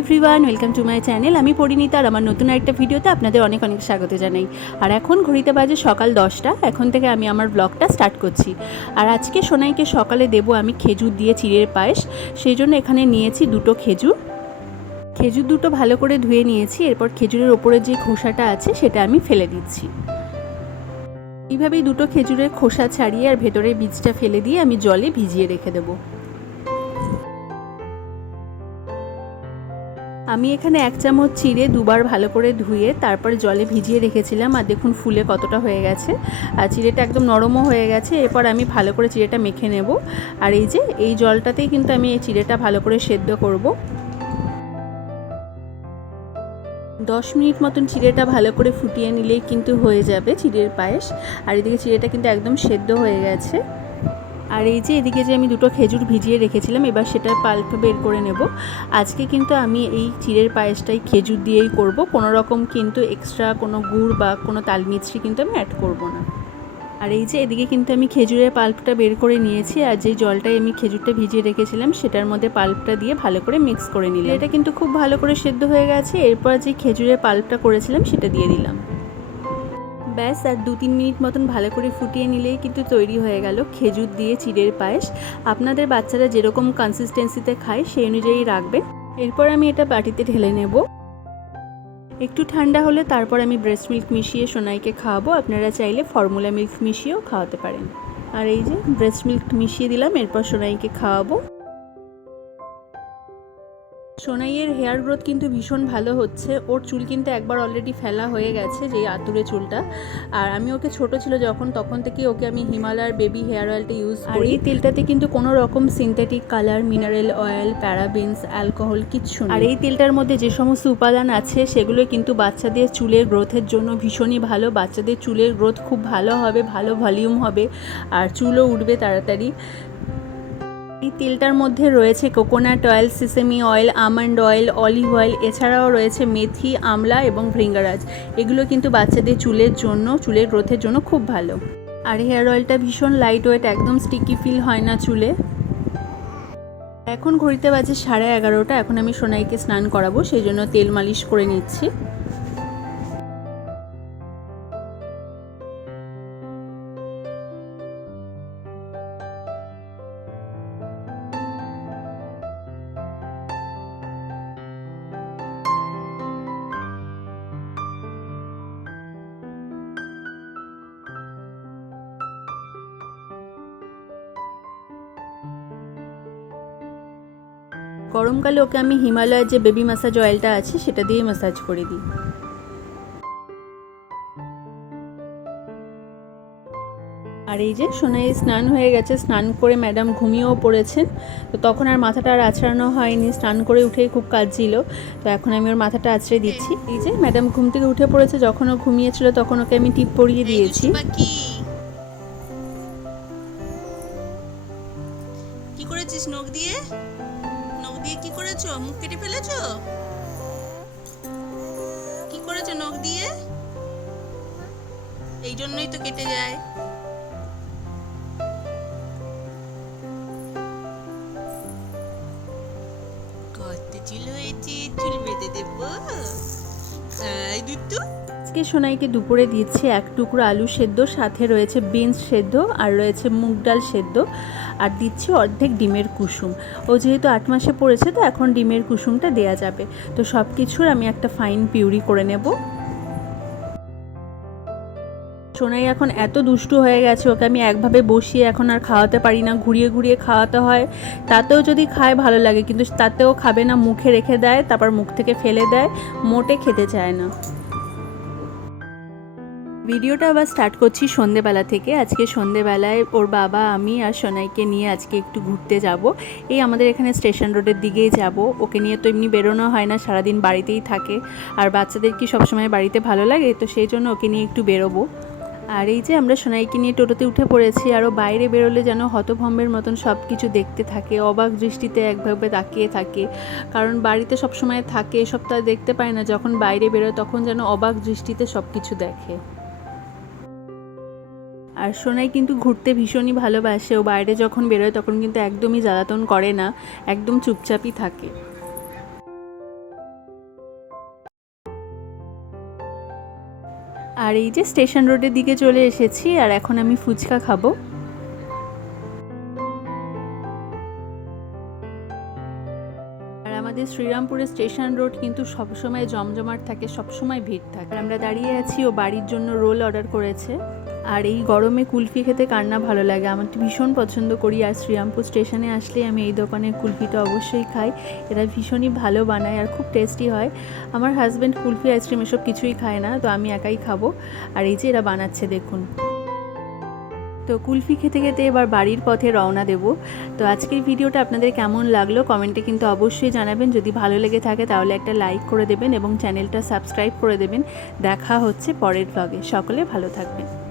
Everyone welcome to my channel আমি পরিণীতা আর আমার নতুন একটা ভিডিওতে আপনাদের অনেক অনেক স্বাগত জানাই। আর এখন ঘড়িতে বাজে সকাল দশটা, এখন থেকে আমি আমার ব্লগটা স্টার্ট করছি। আর আজকে সোনাইকে সকালে দেবো আমি খেজুর দিয়ে চিড়ের পায়েস, সেই জন্য এখানে নিয়েছি দুটো খেজুর। খেজুর দুটো ভালো করে ধুয়ে নিয়েছি, এরপর খেজুরের ওপরে যে খোসাটা আছে সেটা আমি ফেলে দিচ্ছি। এইভাবেই দুটো খেজুরের খোসা ছাড়িয়ে আর ভেতরের বীজটা ফেলে দিয়ে আমি জলে ভিজিয়ে রেখে দেবো। আমি এখানে এক চামচ চিড়ে দুবার ভালো করে ধুয়ে তারপর জলে ভিজিয়ে রেখেছিলাম, আর দেখুন ফুলে কতটা হয়ে গেছে। আর চিড়েটা একদম নরমও হয়ে গেছে, এরপর আমি ভালো করে চিড়েটা মেখে নেব। আর এই যে, এই জলটাতেই কিন্তু আমি এই চিড়েটা ভালো করে সেদ্ধ করব। দশ মিনিট মতন চিড়েটা ভালো করে ফুটিয়ে নিলেই কিন্তু হয়ে যাবে চিড়ের পায়েস। আর এদিকে চিড়েটা কিন্তু একদম সেদ্ধ হয়ে গেছে। আর এই যে এদিকে যে আমি দুটো খেজুর ভিজিয়ে রেখেছিলাম, এবার সেটার পাল্প বের করে নেব। আজকে কিন্তু আমি এই চিড়ের পায়েসটাই খেজুর দিয়েই করব। কোনো রকম কিন্তু এক্সট্রা কোনো গুড় বা কোনো তালমিছরি কিন্তু আমি অ্যাড করব না। আর এই যে এদিকে কিন্তু আমি খেজুরের পাল্পটা বের করে নিয়েছি, আর যে জলটাই আমি খেজুরটা ভিজিয়ে রেখেছিলাম, সেটার মধ্যে পাল্পটা দিয়ে ভালো করে মিক্স করে নিলাম। এটা কিন্তু খুব ভালো করে সেদ্ধ হয়ে গেছে, এরপর যে খেজুরের পাল্পটা করেছিলাম, সেটা দিয়ে দিলাম। ব্যাস, আর দু তিন মিনিট মতন ভালো করে ফুটিয়ে নিলেই কিন্তু তৈরি হয়ে গেল খেজুর দিয়ে চিড়ের পায়েস। আপনাদের বাচ্চারা যেরকম কনসিস্টেন্সিতে খায়, সেই অনুযায়ী রাখবেন এরপর আমি এটা বাটিতে ঢেলে নেব। একটু ঠান্ডা হলে তারপর আমি ব্রেস্ট মিল্ক মিশিয়ে সোনাইকে খাওয়াবো। আপনারা চাইলে ফর্মুলা মিল্ক মিশিয়েও খাওয়াতে পারেন। আর এই যে ব্রেস্ট মিল্ক মিশিয়ে দিলাম, এরপর সোনাইকে খাওয়াবো। সোনাইয়ের হেয়ার গ্রোথ কিন্তু ভীষণ ভালো হচ্ছে। ওর চুল কিন্তু একবার অলরেডি ফেলা হয়ে গেছে যেই আতুরে চুলটা। আর আমি ওকে ছোট ছিল যখন তখন থেকে ওকে আমি হিমালয়ার বেবি হেয়ার অয়েলটা ইউজ করি। এই তেলটাতে কিন্তু কোনো রকম synthetic colour mineral oil parabens alcohol কিচ্ছু আর এই তেলটার মধ্যে যে সমস্ত উপাদান আছে সেগুলো কিন্তু বাচ্চাদের চুলের গ্রোথের জন্য ভীষণই ভালো। বাচ্চাদের চুলের গ্রোথ খুব ভালো হবে ভালো ভলিউম হবে আর চুলও উঠবে তাড়াতাড়ি। এই তেলটার মধ্যে রয়েছে coconut oil sesame oil almond oil olive oil এছাড়াও রয়েছে মেথি, আমলা এবং ভৃঙ্গারাজ। এগুলো কিন্তু বাচ্চাদের চুলের জন্য, চুলের গ্রোথের জন্য খুব ভালো। আর হেয়ার অয়েলটা ভীষণ লাইট ওয়েট একদম স্টিকি ফিল হয় না চুলে। এখন ঘড়িতে বাজে সাড়ে এগারোটা, এখন আমি সোনাইকে স্নান করাবো, সেই জন্য তেল মালিশ করে নিচ্ছি। গরমকালে ওকে আমি হিমালয়ের যে বেবি ম্যাসাজ অয়েলটা আছে, সেটা দিয়ে ম্যাসাজ করে দিই। আর এই যে সোনাই স্নান হয়ে গেছে, স্নান করে ম্যাডাম ঘুমিয়েও পড়েছেন। তো তখন আর মাথাটা আর আছড়ানো হয়নি, স্নান করে উঠেই খুব কাজ ছিল তো এখন আমি ওর মাথাটা আছড়ে দিচ্ছি। এই যে ম্যাডাম ঘুম থেকে উঠে পড়েছে, যখন ও ঘুমিয়েছিল তখন ওকে আমি টিপ পরিয়ে দিয়েছি। করেছ মুখ কেটে ফেলেছো? কি করেছ নখ দিয়ে? এই জন্যই তো কেটে যায়। এই দুধ আজকে সোনাইকে দুপুরে দিচ্ছি এক টুকরো আলু সেদ্ধ, সাথে রয়েছে বিনস সেদ্ধ আর রয়েছে মুগ ডাল সেদ্ধ। আর দিচ্ছি অর্ধেক ডিমের কুসুম। ও যেহেতু আট মাসে পড়েছে, তো এখন ডিমের কুসুমটা দেয়া যাবে। তো সব কিছুর আমি একটা ফাইন পিউরি করে নেব। সোনাই এখন এত দুষ্টু হয়ে গেছে, ওকে আমি একভাবে বসিয়ে এখন আর খাওয়াতে পারি না, ঘুরিয়ে ঘুরিয়ে খাওয়াতে হয়। তাতেও যদি খায় ভালো লাগে, কিন্তু তাতেও খাবে না, মুখে রেখে দেয়, তারপর মুখ থেকে ফেলে দেয়, মোটে খেতে চায় না। ভিডিওটা আবার স্টার্ট করছি সন্ধেবেলা থেকে। আজকে সন্ধেবেলায় ওর বাবা, আমি আর সোনাইকে নিয়ে আজকে একটু ঘুরতে যাব। এই আমাদের এখানে স্টেশন রোডের দিকেই যাব। ওকে নিয়ে তো এমনি বেরোনো হয় না, সারাদিন বাড়িতেই থাকে। আর বাচ্চাদের কি সবসময় বাড়িতে ভালো লাগে? তো সেই জন্য ওকে নিয়ে একটু বেরোবো। আর এই যে আমরা সোনাইকে নিয়ে টোটোতে উঠে পড়েছি আরও বাইরে বেরোলে যেন হতভম্বের মতন সব কিছু দেখতে থাকে, অবাক দৃষ্টিতে একভাবে তাকিয়ে থাকে। কারণ বাড়িতে সব সময় থাকে, এসব তো দেখতে পায় না। যখন বাইরে বেরোয় তখন যেন অবাক দৃষ্টিতে সব কিছু দেখে। আর সোনাই কিন্তু ঘুরতে ভীষণই ভালোবাসে। ও বাইরে যখন বেরোয় তখন কিন্তু একদমই জ্বালাতন করে না, একদম চুপচাপই থাকে। আর এই যে স্টেশন রোডের দিকে চলে এসেছি, আর এখন আমি ফুচকা খাব। আর আমাদের শ্রীরামপুরের স্টেশন রোড কিন্তু সবসময় জমজমাট থাকে, সবসময় ভিড় থাকে। আমরা দাঁড়িয়ে আছি, ও বাড়ির জন্য রোল অর্ডার করেছে। আর এই গরমে কুলফি খেতে কার না ভালো লাগে? আমার তো ভীষণ পছন্দ করি। আর শ্রীরামপুর স্টেশনে আসলে আমি এই দোকানের কুলফিটা অবশ্যই খাই। এরা ভীষণই ভালো বানায় আর খুব টেস্টি হয়। আমার হাজব্যান্ড কুলফি, আইসক্রিম এসব কিছুই খায় না, তো আমি একাই খাব। আর এই যে এরা বানাচ্ছে, দেখুন। তো কুলফি খেতে খেতে এবার বাড়ির পথে রওনা দেব। তো আজকের ভিডিওটা আপনাদের কেমন লাগল কমেন্টে কিন্তু অবশ্যই জানাবেন। যদি ভালো লেগে থাকে তাহলে একটা লাইক করে দেবেন এবং চ্যানেলটা সাবস্ক্রাইব করে দেবেন। দেখা হচ্ছে পরের ব্লগে সকলে ভালো থাকবেন।